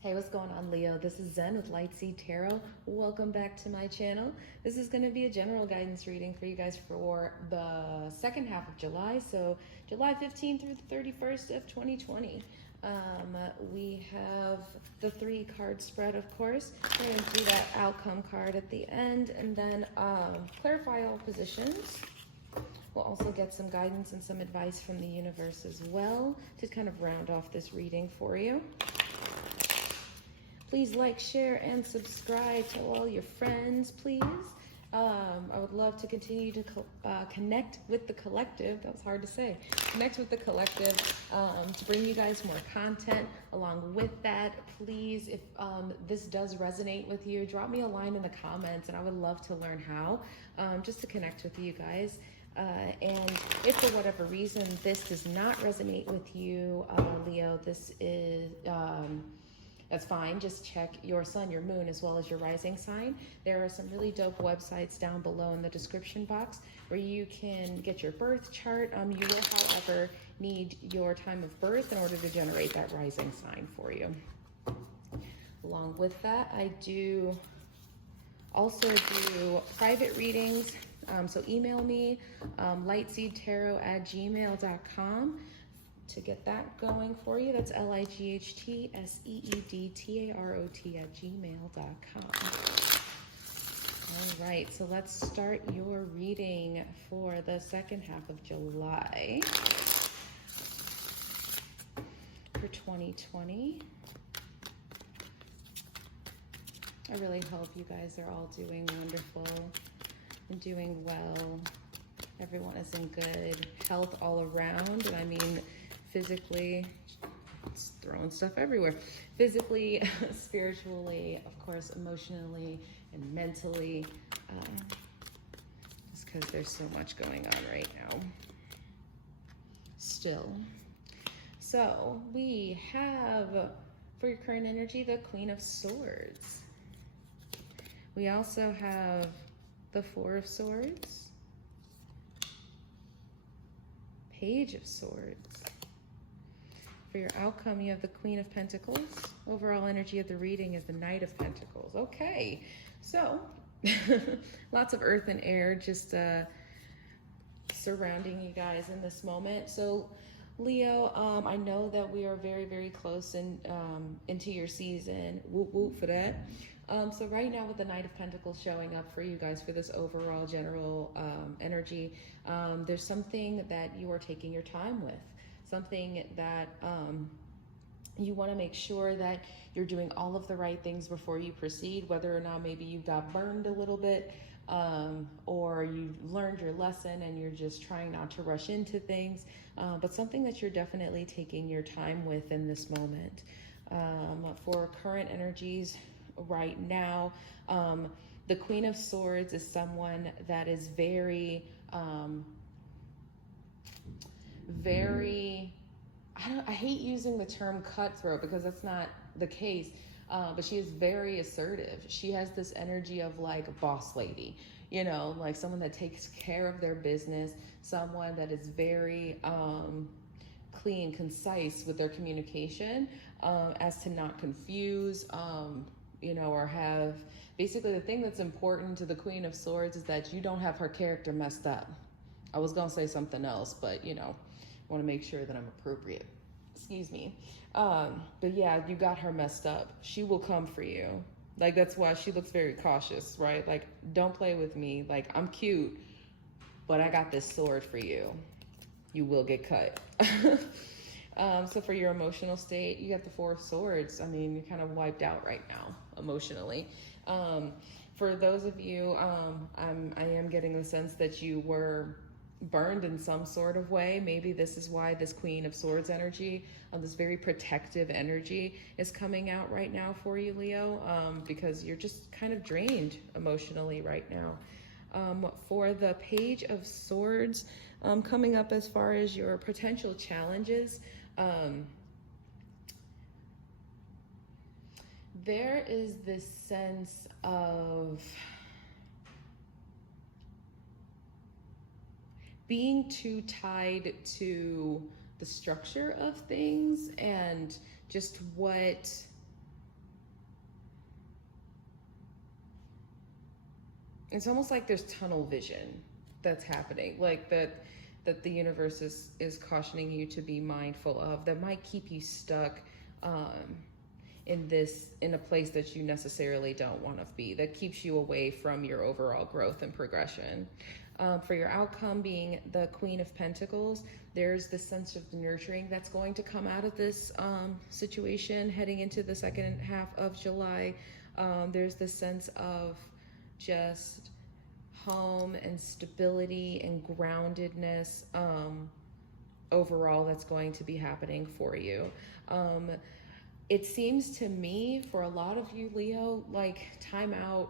Hey, what's going on, Leo? This is Zen with Lightseed Tarot. Welcome back to my channel. This is going to be a general guidance reading for you guys for the second half of July, so July 15th through the 31st of 2020. We have the 3-card spread, of course. We're going to do that outcome card at the end, and then clarify all positions. We'll also get some guidance and some advice from the universe as well to kind of round off this reading for you. Please like, share, and subscribe to all your friends, please. I would love to continue to connect with the collective. That was hard to say. Connect with the collective to bring you guys more content. Along with that, please, if this does resonate with you, drop me a line in the comments, and I would love to learn how, just to connect with you guys. And if for whatever reason this does not resonate with you, Leo, this is... that's fine. Just check your sun, your moon, as well as your rising sign. There are some really dope websites down below in the description box where you can get your birth chart. You will, however, need your time of birth in order to generate that rising sign for you. Along with that, I also do private readings. So email me, lightseedtarot@gmail.com. to get that going for you. That's lightseedtarot@gmail.com. All right, so let's start your reading for the second half of July for 2020. I really hope you guys are all doing wonderful and doing well. Everyone is in good health all around, and I mean physically, it's throwing stuff everywhere. Physically, spiritually, of course, emotionally, and mentally, just because there's so much going on right now. Still. So we have, for your current energy, the Queen of Swords. We also have the Four of Swords, Page of Swords. For your outcome, you have the Queen of Pentacles. Overall energy of the reading is the Knight of Pentacles. Okay, so lots of earth and air just surrounding you guys in this moment. So Leo, I know that we are very, very close into your season. Whoop, whoop for that. So right now with the Knight of Pentacles showing up for you guys for this overall general energy, there's something that you are taking your time with. Something that you want to make sure that you're doing all of the right things before you proceed, whether or not maybe you got burned a little bit, or you learned your lesson and you're just trying not to rush into things, but something that you're definitely taking your time with in this moment. For current energies right now, the Queen of Swords is someone that is very I hate using the term cutthroat because that's not the case, but she is very assertive. She has this energy of like a boss lady, you know, like someone that takes care of their business, someone that is very clean, concise with their communication, as to not confuse, you know, or have, basically the thing that's important to the Queen of Swords is that you don't have her character messed up. I was gonna say something else, but you know, want to make sure that I'm appropriate. Excuse me. But yeah, you got her messed up. She will come for you. Like, that's why she looks very cautious, right? Like, don't play with me. Like, I'm cute, but I got this sword for you. You will get cut. So for your emotional state, you got the Four of Swords. I mean, you're kind of wiped out right now, emotionally. For those of you, I am getting the sense that you were burned in some sort of way. Maybe this is why this Queen of Swords energy, this very protective energy is coming out right now for you, Leo, because you're just kind of drained emotionally right now. For the Page of Swords, coming up as far as your potential challenges, there is this sense of being too tied to the structure of things and just what it's almost like there's tunnel vision that's happening, like that the universe is cautioning you to be mindful of, that might keep you stuck in a place that you necessarily don't want to be, that keeps you away from your overall growth and progression. For your outcome being the Queen of Pentacles, there's this sense of nurturing that's going to come out of this situation heading into the second half of July. There's this sense of just home and stability and groundedness overall that's going to be happening for you. It seems to me, for a lot of you, Leo, like time out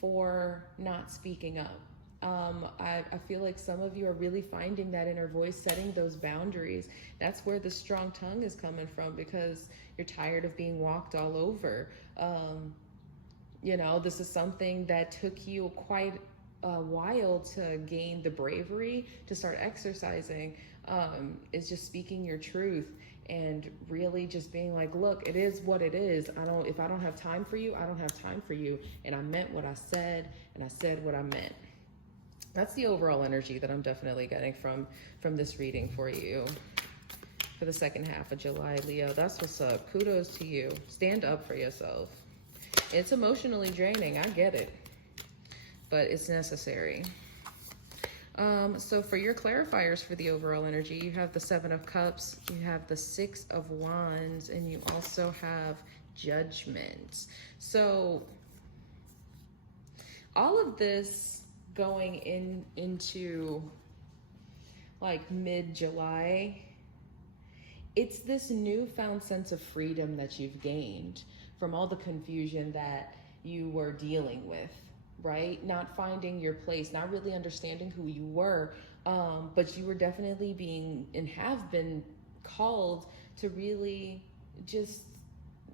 for not speaking up. I feel like some of you are really finding that inner voice, setting those boundaries. That's where the strong tongue is coming from, because you're tired of being walked all over. You know, this is something that took you quite a while to gain the bravery to start exercising. Is just speaking your truth and really just being like, look, it is what it is. If I don't have time for you, I don't have time for you. And I meant what I said, and I said what I meant. That's the overall energy that I'm definitely getting from this reading for you for the second half of July, Leo. That's what's up. Kudos to you. Stand up for yourself. It's emotionally draining. I get it, but it's necessary. So for your clarifiers for the overall energy, you have the Seven of Cups, you have the Six of Wands, and you also have Judgment. So all of this going into like mid-July, it's this newfound sense of freedom that you've gained from all the confusion that you were dealing with, right? Not finding your place, not really understanding who you were, but you were definitely being and have been called to really just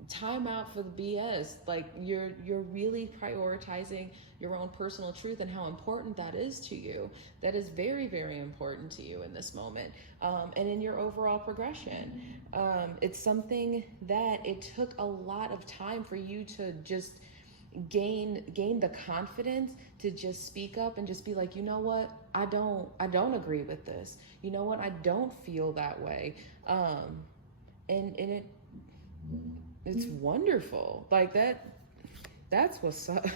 time out for the BS. Like you're really prioritizing your own personal truth and how important that is to you. That is very, very important to you in this moment, and in your overall progression. It's something that it took a lot of time for you to just gain the confidence to just speak up and just be like, you know what, I don't agree with this. You know what, I don't feel that way. And it's wonderful. Like that's what's up.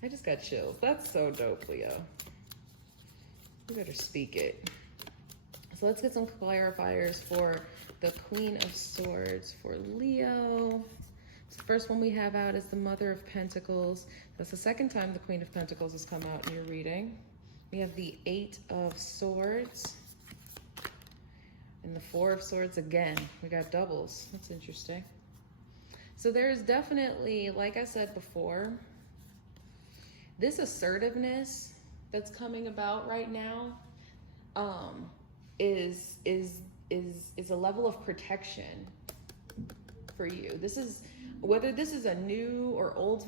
I just got chills. That's so dope, Leo. You better speak it. So let's get some clarifiers for the Queen of Swords for Leo. The first one we have out is the Mother of Pentacles. That's the second time the Queen of Pentacles has come out in your reading. We have the Eight of Swords and the Four of Swords again. We got doubles. That's interesting. So there's definitely, like I said before, this assertiveness that's coming about right now is a level of protection for you. This is, whether this is a new or old,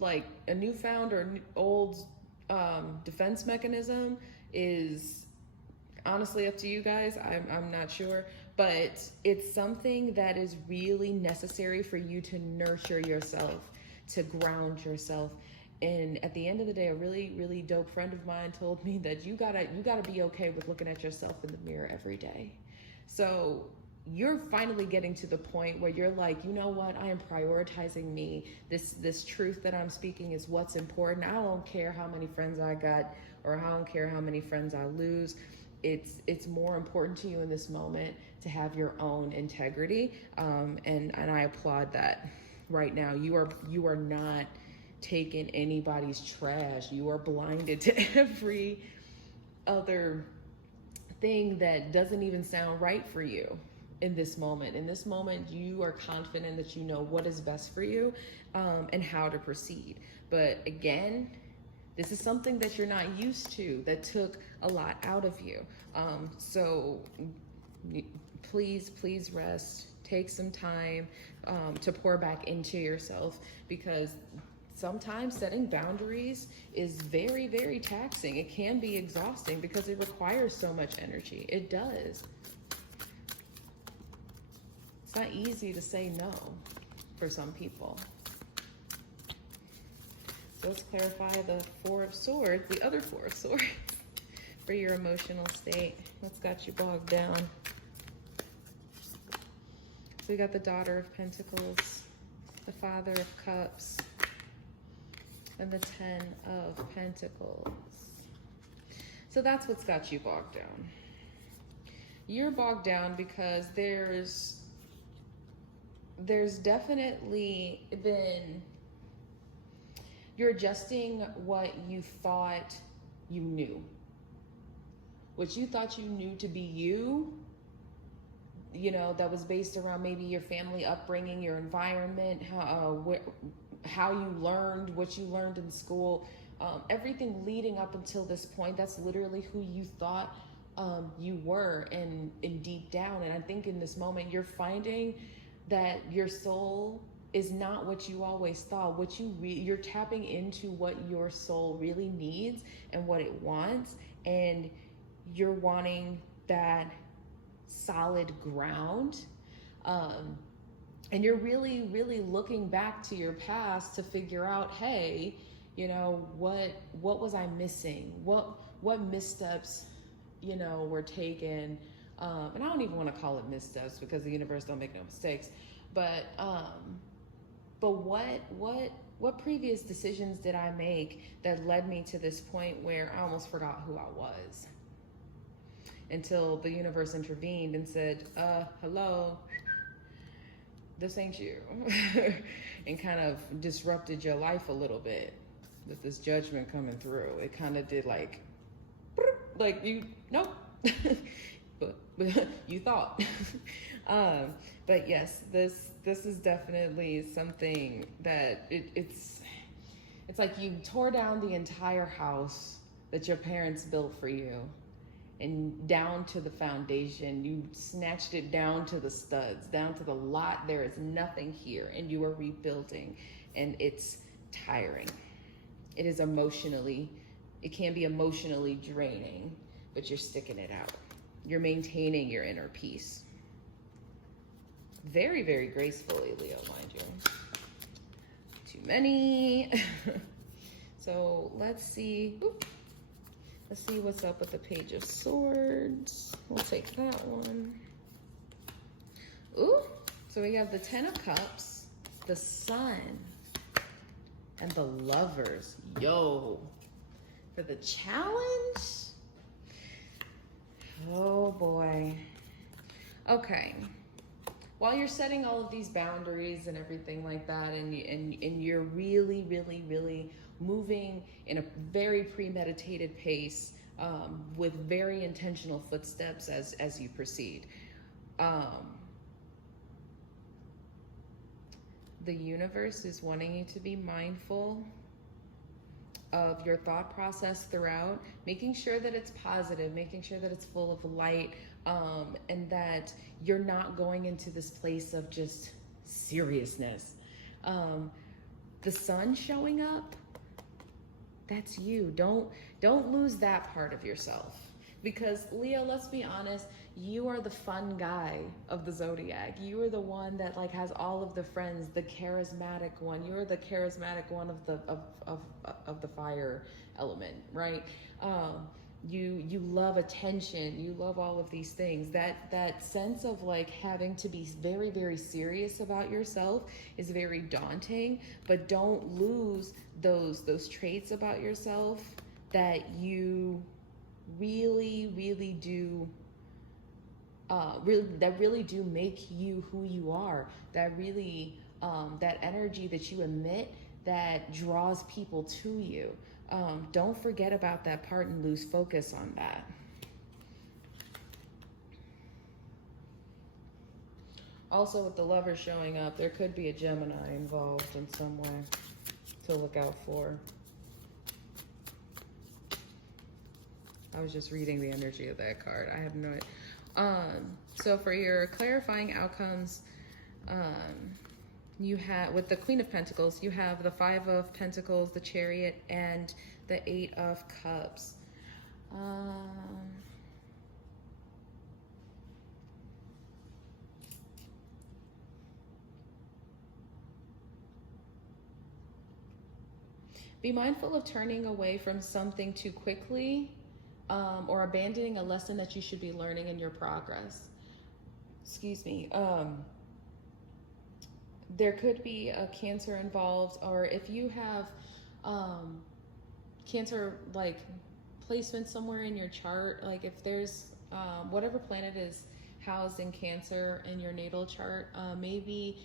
like a newfound or old defense mechanism, is honestly up to you guys. I'm not sure, but it's something that is really necessary for you to nurture yourself, to ground yourself. And at the end of the day, a really, really dope friend of mine told me that you gotta be okay with looking at yourself in the mirror every day. So you're finally getting to the point where you're like, you know what, I am prioritizing me. This truth that I'm speaking is what's important. I don't care how many friends I got, or I don't care how many friends I lose. It's more important to you in this moment to have your own integrity. And I applaud that right now. You are not taking anybody's trash. You are blinded to every other thing that doesn't even sound right for you in this moment. In this moment, you are confident that you know what is best for you, and how to proceed. But again, this is something that you're not used to, that took a lot out of you. So please rest. Take some time to pour back into yourself, because sometimes setting boundaries is very, very taxing. It can be exhausting because it requires so much energy. It does. It's not easy to say no for some people. So let's clarify the Four of Swords, the other Four of Swords, for your emotional state. What's got you bogged down? So we got the Daughter of Pentacles, the Father of Cups, and the Ten of Pentacles. So that's what's got you bogged down. You're bogged down because there's definitely been, you're adjusting what you thought you knew. What you thought you knew to be you, you know, that was based around maybe your family upbringing, your environment, how you learned, what you learned in school, everything leading up until this point, that's literally who you thought you were and deep down. And I think in this moment, you're finding that your soul is not what you always thought. You're tapping into what your soul really needs and what it wants, and you're wanting that solid ground. And you're really, really looking back to your past to figure out, hey, you know, what was I missing? What missteps, you know, were taken? And I don't even want to call it missteps because the universe don't make no mistakes. But what previous decisions did I make that led me to this point where I almost forgot who I was? Until the universe intervened and said, hello, this ain't you. And kind of disrupted your life a little bit with this judgment coming through. It kind of did like you, nope. but you thought. But yes, this is definitely something that it's like you tore down the entire house that your parents built for you, and down to the foundation. You snatched it down to the studs, down to the lot. There is nothing here, and you are rebuilding, and it's tiring. It is it can be emotionally draining, but you're sticking it out. You're maintaining your inner peace. Very, very gracefully, Leo, mind you. Too many. So let's see. Let's see what's up with the Page of Swords. We'll take that one. Ooh, so we have the Ten of Cups, the Sun, and the Lovers. Yo, for the challenge? Oh boy. Okay. While you're setting all of these boundaries and everything like that, and you're really, really, really moving in a very premeditated pace, with very intentional footsteps as you proceed. The universe is wanting you to be mindful of your thought process throughout, making sure that it's positive, making sure that it's full of light, and that you're not going into this place of just seriousness. The Sun showing up, that's you. Don't lose that part of yourself. Because Leo, let's be honest, you are the fun guy of the zodiac. You are the one that like has all of the friends, the charismatic one. You're the charismatic one of the fire element, right? You love attention. You love all of these things. That sense of like having to be very, very serious about yourself is very daunting. But don't lose those traits about yourself that you really, really do. That really do make you who you are. That really, that energy that you emit that draws people to you. Don't forget about that part and lose focus on that. Also, with the Lover showing up, there could be a Gemini involved in some way to look out for. I was just reading the energy of that card. I have no idea. So for your clarifying outcomes, you have, with the Queen of Pentacles, you have the Five of Pentacles, the Chariot, and the Eight of Cups. Be mindful of turning away from something too quickly, or abandoning a lesson that you should be learning in your progress. Excuse me. There could be a Cancer involved, or if you have Cancer like placement somewhere in your chart, like if there's whatever planet is housed in Cancer in your natal chart, maybe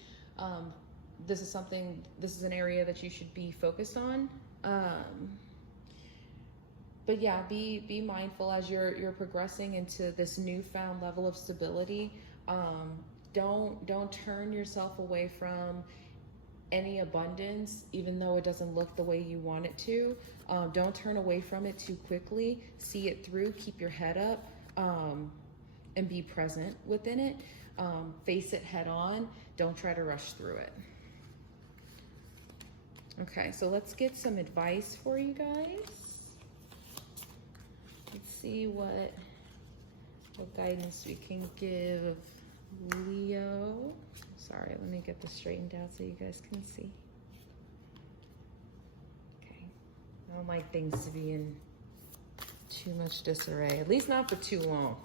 this is an area that you should be focused on. But yeah, be mindful as you're progressing into this newfound level of stability. Don't turn yourself away from any abundance, even though it doesn't look the way you want it to. Don't turn away from it too quickly. See it through, keep your head up, and be present within it. Face it head on. Don't try to rush through it. Okay, so let's get some advice for you guys. Let's see what guidance we can give Leo. Sorry, let me get this straightened out so you guys can see. Okay, I don't like things to be in too much disarray, at least not for too long.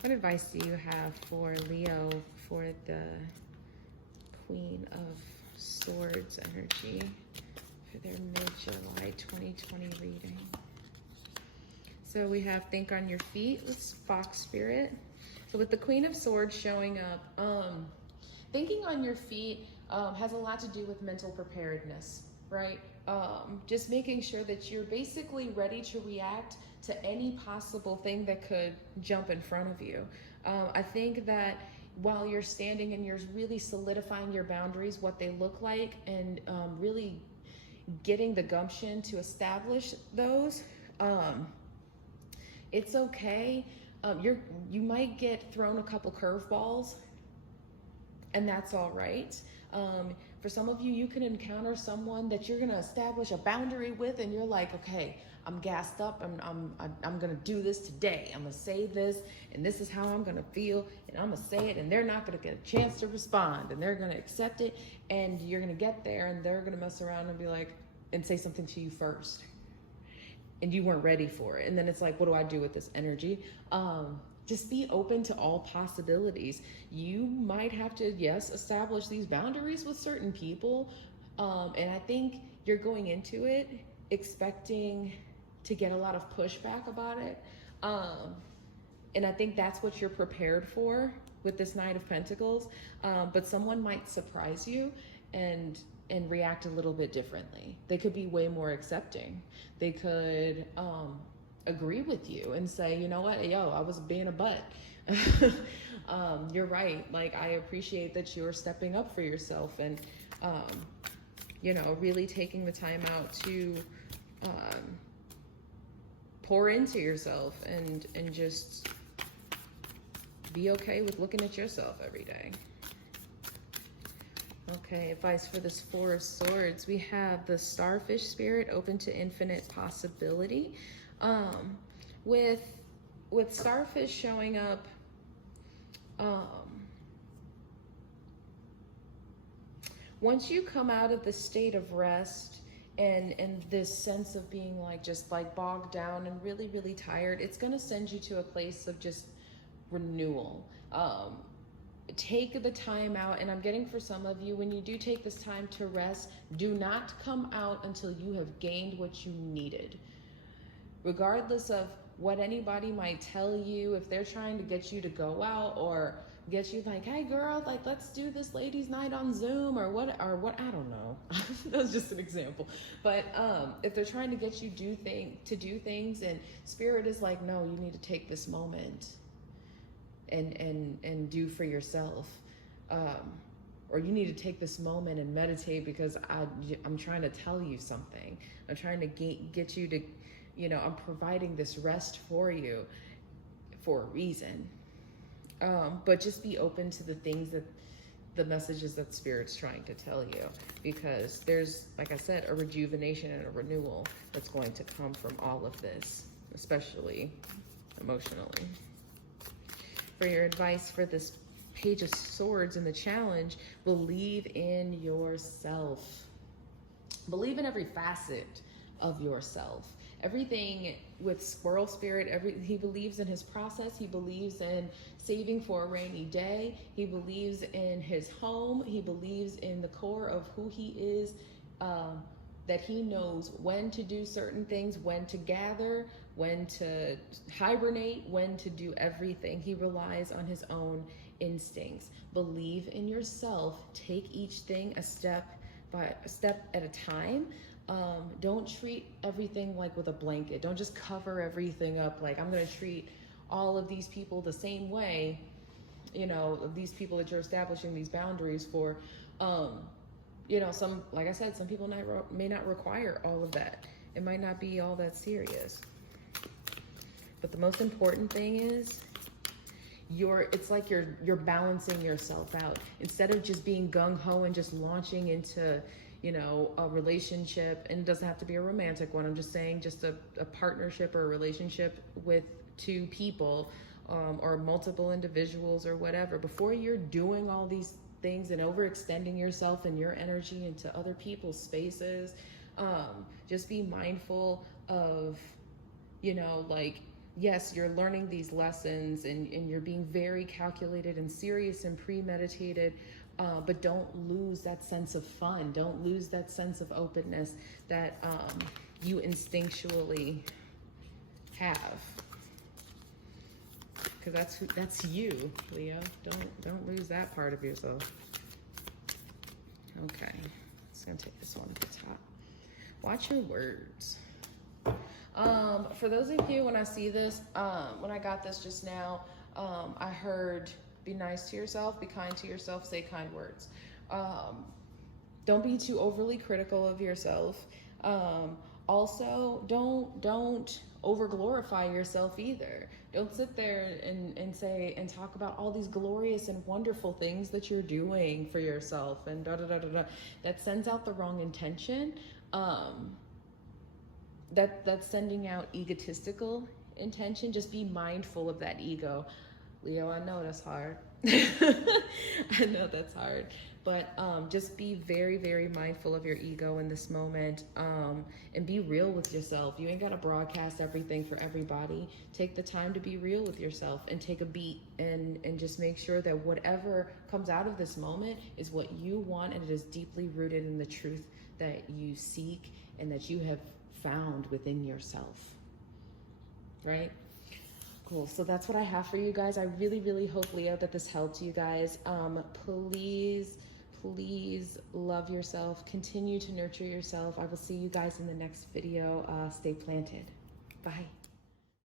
What advice do you have for Leo for the Queen of Swords energy for their mid-July 2020 reading? So we have think on your feet with Fox Spirit. So with the Queen of Swords showing up, thinking on your feet has a lot to do with mental preparedness, right? Just making sure that you're basically ready to react to any possible thing that could jump in front of you. I think that while you're standing and you're really solidifying your boundaries, what they look like, and really getting the gumption to establish those, it's okay. You might get thrown a couple curveballs, and that's all right. For some of you, you can encounter someone that you're gonna establish a boundary with, and you're like, okay, I'm gassed up. I'm gonna do this today. I'm gonna say this, and this is how I'm gonna feel, and I'm gonna say it, and they're not gonna get a chance to respond, and they're gonna accept it, and you're gonna get there, and they're gonna mess around and be like, and say something to you first, and you weren't ready for it, and then it's like, what do I do with this energy? Just be open to all possibilities. You might have to, yes, establish these boundaries with certain people, and I think you're going into it expecting to get a lot of pushback about it, and I think that's what you're prepared for with this Knight of Pentacles, but someone might surprise you and react a little bit differently. They could be way more accepting. They could agree with you and say, you know what, yo, I was being a butt. You're right. Like, I appreciate that you're stepping up for yourself and, you know, really taking the time out to pour into yourself and just be okay with looking at yourself every day. Okay, advice for this Four of Swords. We have the Starfish Spirit, open to infinite possibility. With Starfish showing up, once you come out of the state of rest and this sense of being like just like bogged down and really, really tired, it's going to send you to a place of just renewal. Take the time out, and I'm getting for some of you, when you do take this time to rest, do not come out until you have gained what you needed. Regardless of what anybody might tell you, if they're trying to get you to go out or get you like, hey girl, like let's do this ladies night on Zoom or what, I don't know. That was just an example. But if they're trying to get you to do things and Spirit is like, no, you need to take this moment and do for yourself, or you need to take this moment and meditate because I'm trying to tell you something. I'm trying to get you to, you know, I'm providing this rest for you for a reason. But just be open to the things that the messages that Spirit's trying to tell you, because there's, like I said, a rejuvenation and a renewal that's going to come from all of this, especially emotionally. For your advice for this Page of Swords and the challenge, believe in yourself. believe in every facet of yourself. Everything with squirrel spirit, he believes in his process. He believes in saving for a rainy day. He believes in his home. He believes in the core of who he is, that he knows when to do certain things, when to gather, when to hibernate, when to do everything. He relies on his own instincts. Believe in yourself. Take each thing a step at a time. Don't treat everything like with a blanket. Don't just cover everything up like, I'm going to treat all of these people the same way, you know, these people that you're establishing these boundaries for. You know, like I said, some people may not require all of that. It might not be all that serious. But the most important thing is, it's like you're balancing yourself out. Instead of just being gung-ho and just launching into, you know, a relationship, and it doesn't have to be a romantic one. I'm just saying just a partnership or a relationship with two people, or multiple individuals or whatever. Before you're doing all these things and overextending yourself and your energy into other people's spaces, just be mindful of, you know, like, yes, you're learning these lessons and you're being very calculated and serious and premeditated, but don't lose that sense of fun. Don't lose that sense of openness that you instinctually have. Because that's you, Leo. Don't lose that part of yourself. Okay, just gonna take this one at the top. Watch your words. For those of you, when I see this, when I got this just now, I heard, be nice to yourself, be kind to yourself, say kind words. Don't be too overly critical of yourself. Also, don't over glorify yourself either. Don't sit there and say and talk about all these glorious and wonderful things that you're doing for yourself and da da da da da. That sends out the wrong intention. That's sending out egotistical intention. Just be mindful of that ego. Leo, I know that's hard. I know that's hard. But just be very, very mindful of your ego in this moment, and be real with yourself. You ain't got to broadcast everything for everybody. Take the time to be real with yourself and take a beat and just make sure that whatever comes out of this moment is what you want, and it is deeply rooted in the truth that you seek and that you have found within yourself, right? Cool. So that's what I have for you guys. I really, really hope, Leo, that this helped you guys. Please love yourself. Continue to nurture yourself. I will see you guys in the next video. Stay planted. Bye.